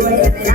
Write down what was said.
ด้วยใช่ไหม